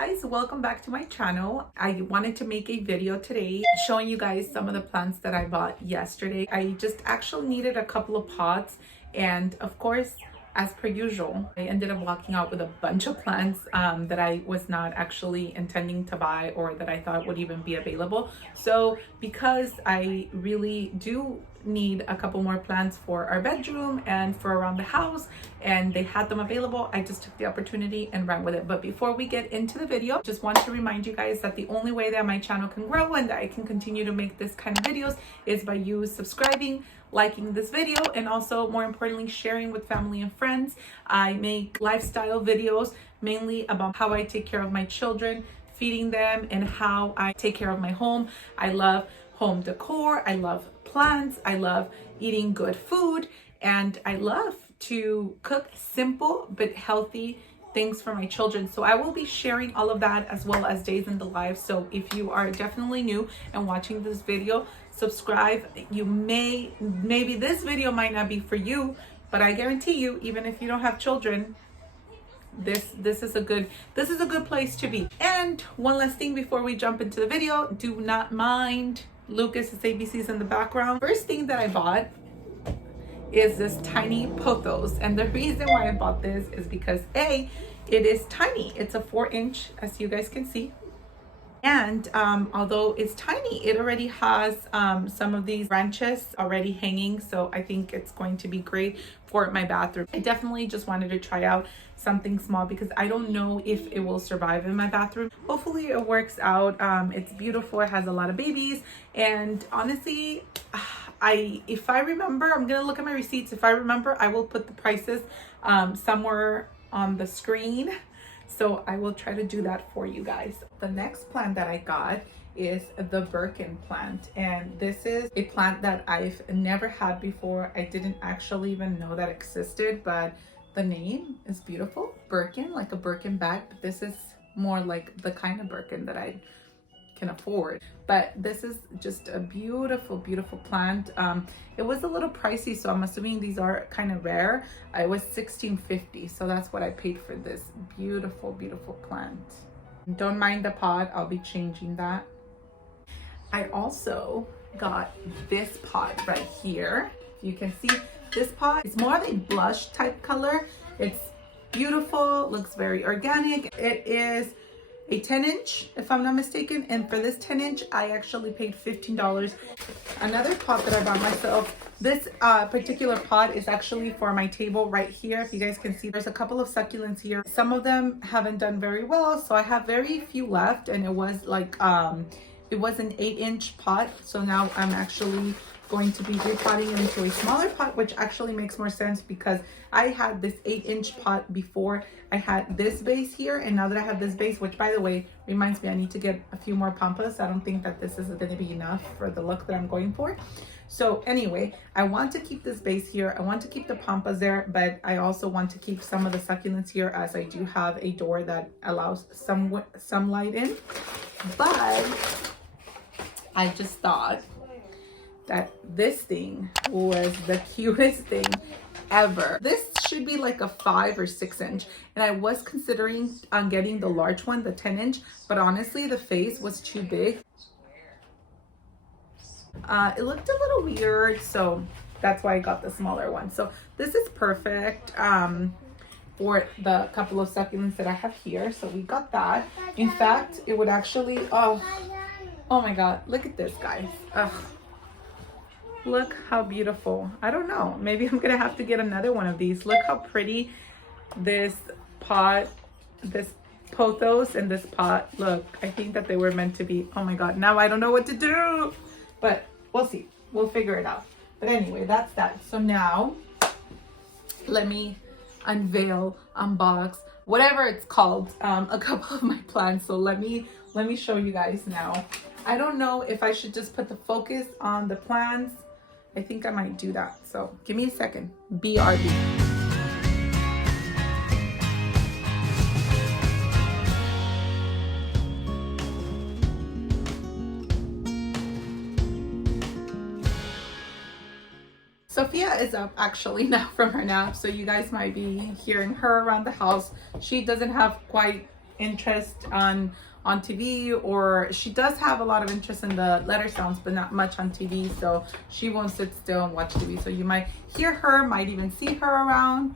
guys, welcome back to my channel. I wanted to make a video today showing you guys some of the plants that I bought yesterday. I just actually needed a couple of pots, and of course, as per usual, I ended up walking out with a bunch of plants that I was not actually intending to buy or that I thought would even be available. So because I really do need a couple more plants for our bedroom and for around the house, and they had them available, I just took the opportunity and ran with it. But before we get into the video, just want to remind you guys that the only way that my channel can grow and that I can continue to make this kind of videos is by you subscribing, liking this video, and also more importantly sharing with family and friends. I make lifestyle videos mainly about how I take care of my children, feeding them, and how I take care of my home. I love home decor, I love plants, I love eating good food, and I love to cook simple but healthy things for my children. So I will be sharing all of that as well as days in the life. So if you are definitely new and watching this video, subscribe. You maybe this video might not be for you, but I guarantee you, even if you don't have children, this is a good place to be. And one last thing before we jump into the video, do not mind Lucas's ABCs in the background. First thing that I bought is this tiny pothos, and the reason why I bought this is because it is tiny. It's a 4-inch, as you guys can see, and although it's tiny, it already has some of these branches already hanging, so I think it's going to be great for my bathroom. I definitely just wanted to try out something small because I don't know if it will survive in my bathroom. Hopefully it works out. It's beautiful, it has a lot of babies, and honestly, if I remember, I'm gonna look at my receipts. If I remember, I will put the prices somewhere on the screen. So I will try to do that for you guys. The next plant that I got is the Birkin plant. And this is a plant that I've never had before. I didn't actually even know that existed, but the name is beautiful. Birkin, like a Birkin bag, but this is more like the kind of Birkin that I can afford. But this is just a beautiful plant. It was a little pricey, so I'm assuming these are kind of rare. It was $16.50, so that's what I paid for this beautiful plant. Don't mind the pot, I'll be changing that. I also got this pot right here. You can see this pot. It's more of a blush type color. It's beautiful, looks very organic. It is a 10-inch, if I'm not mistaken, and for this 10-inch I actually paid $15. Another pot that I bought myself, this particular pot is actually for my table right here. If you guys can see, there's a couple of succulents here. Some of them haven't done very well, so I have very few left, and it was like it was an 8-inch pot, so now I'm actually going to be repotting it into a smaller pot, which actually makes more sense because I had this 8-inch pot before I had this base here, and now that I have this base, which by the way reminds me I need to get a few more pampas. I don't think that this is going to be enough for the look that I'm going for. So anyway, I want to keep this base here. I want to keep the pampas there, but I also want to keep some of the succulents here, as I do have a door that allows some light in. But I just thought that this thing was the cutest thing ever. This should be like a 5 or 6-inch, and I was considering on getting the large one, the 10-inch, but honestly the face was too big. It looked a little weird, so that's why I got the smaller one. So this is perfect for the couple of succulents that I have here. So we got that. In fact, it would actually, oh my god, look at this, guys. Ugh. Look how beautiful. I don't know, maybe I'm gonna have to get another one of these. Look how pretty this pot, this pothos and this pot look. I think that they were meant to be. Oh my god, now I don't know what to do, but we'll see, we'll figure it out. But anyway, that's that. So now let me unveil, unbox, whatever it's called, a couple of my plants. So let me show you guys now. I don't know if I should just put the focus on the plants. I think I might do that. So give me a second. BRB. Sophia is up actually now from her nap, so you guys might be hearing her around the house. She doesn't have quite interest on TV, or she does have a lot of interest in the letter sounds, but not much on TV. So she won't sit still and watch TV. So you might hear her, might even see her around.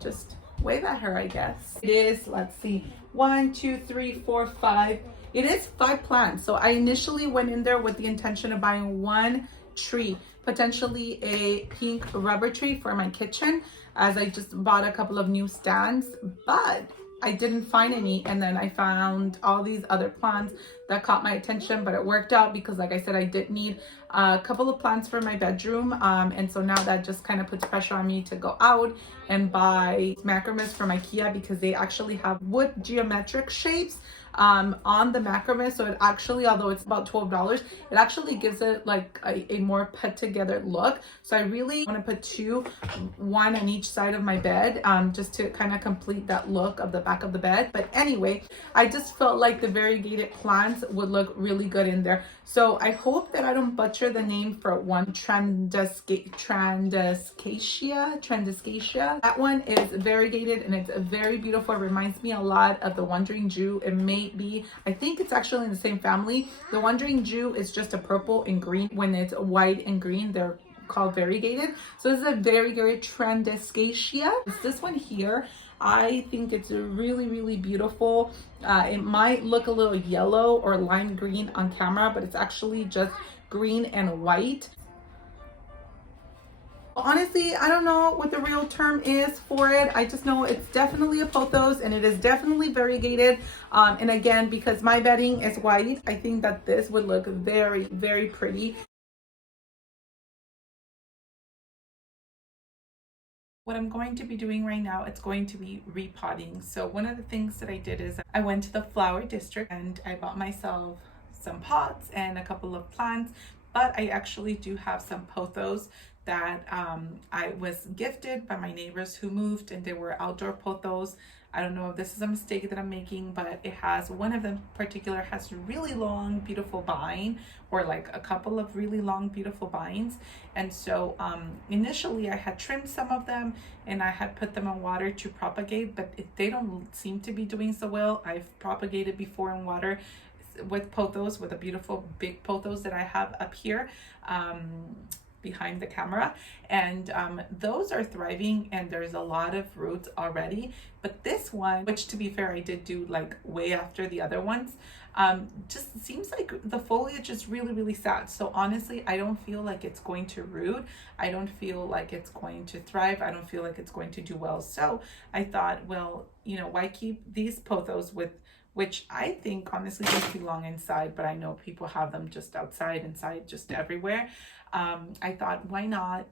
Just wave at her, I guess. It is, let's see, 1, 2, 3, 4, 5. It is 5 plants. So I initially went in there with the intention of buying 1 tree, potentially a pink rubber tree for my kitchen, as I just bought a couple of new stands, but I didn't find any. And then I found all these other plants that caught my attention, but it worked out because, like I said, I did need a couple of plants for my bedroom. And so now that just kind of puts pressure on me to go out and buy macrames from IKEA, because they actually have wood geometric shapes on the macrame. So it actually, although it's about $12, it actually gives it like a more put together look. So I really want to put 2, 1 on each side of my bed, just to kind of complete that look of the back of the bed. But anyway, I just felt like the variegated plants would look really good in there. So I hope that I don't butcher the name for one, Tradescantia. That one is variegated and it's very beautiful. It reminds me a lot of the Wandering Jew. It may be, I think it's actually in the same family. The Wandering Jew is just a purple and green. When it's white and green, they're called variegated. So this is a variegated Tradescantia. It's this one here. I think it's really beautiful. It might look a little yellow or lime green on camera, but it's actually just green and white. Honestly, I don't know what the real term is for it. I just know it's definitely a pothos and it is definitely variegated. And again, because my bedding is white, I think that this would look very pretty. What I'm going to be doing right now, it's going to be repotting. So one of the things that I did is I went to the flower district and I bought myself some pots and a couple of plants, but I actually do have some pothos that I was gifted by my neighbors who moved, and they were outdoor pothos. I don't know if this is a mistake that I'm making, but it has, one of them in particular has really long, beautiful vine, or like a couple of really long, beautiful vines. And so initially I had trimmed some of them and I had put them in water to propagate, but they don't seem to be doing so well. I've propagated before in water with pothos, with a beautiful big pothos that I have up here behind the camera, and those are thriving and there's a lot of roots already. But this one, which to be fair I did do like way after the other ones, just seems like the foliage is really sad. So honestly, I don't feel like it's going to root. I don't feel like it's going to thrive. I don't feel like it's going to do well. So I thought, well, you know, why keep these pothos with, which I think honestly just belong inside, but I know people have them just outside, inside, just everywhere. I thought, why not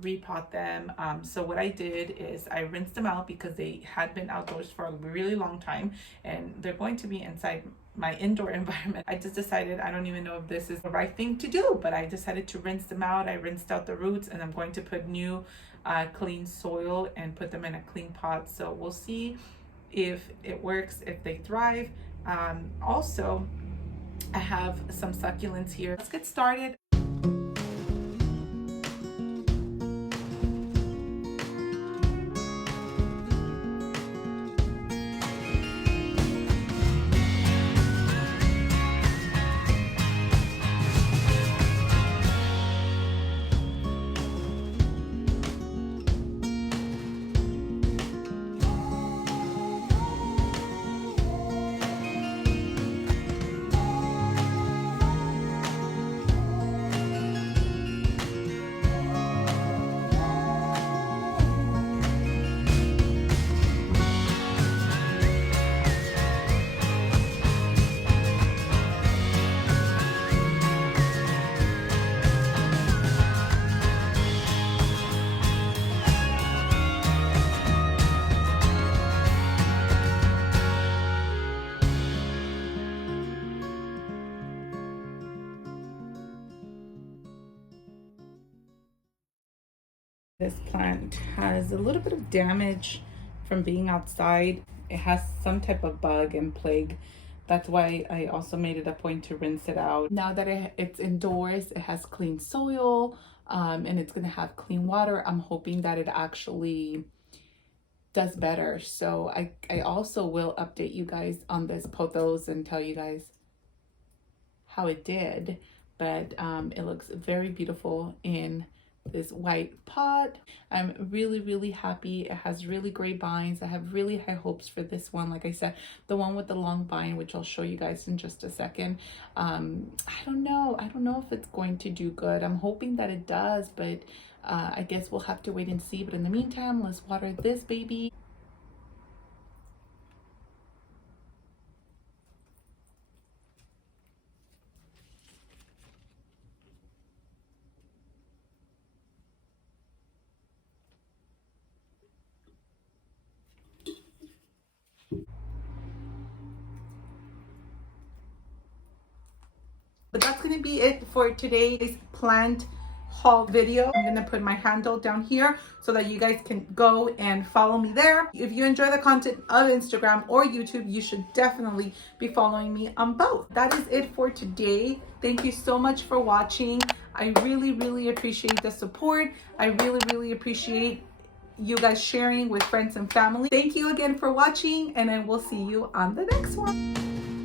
repot them? So what I did is I rinsed them out because they had been outdoors for a really long time and they're going to be inside my indoor environment. I just decided, I don't even know if this is the right thing to do, but I decided to rinse them out. I rinsed out the roots and I'm going to put new clean soil and put them in a clean pot. So we'll see if it works, if they thrive. Also, I have some succulents here. Let's get started. This plant has a little bit of damage from being outside. It has some type of bug and plague. That's why I also made it a point to rinse it out. Now that it's indoors, it has clean soil, and it's gonna have clean water. I'm hoping that it actually does better. So I also will update you guys on this pothos and tell you guys how it did. But it looks very beautiful in this white pot. I'm really happy. It has really great vines. I have really high hopes for this one. Like I said, the one with the long vine, which I'll show you guys in just a second. I don't know if it's going to do good. I'm hoping that it does, but I guess we'll have to wait and see. But in the meantime, let's water this baby. But that's going to be it for today's plant haul video. I'm going to put my handle down here so that you guys can go and follow me there. If you enjoy the content of Instagram or YouTube, you should definitely be following me on both. That is it for today. Thank you so much for watching. I really appreciate the support. I really appreciate you guys sharing with friends and family. Thank you again for watching, and I will see you on the next one.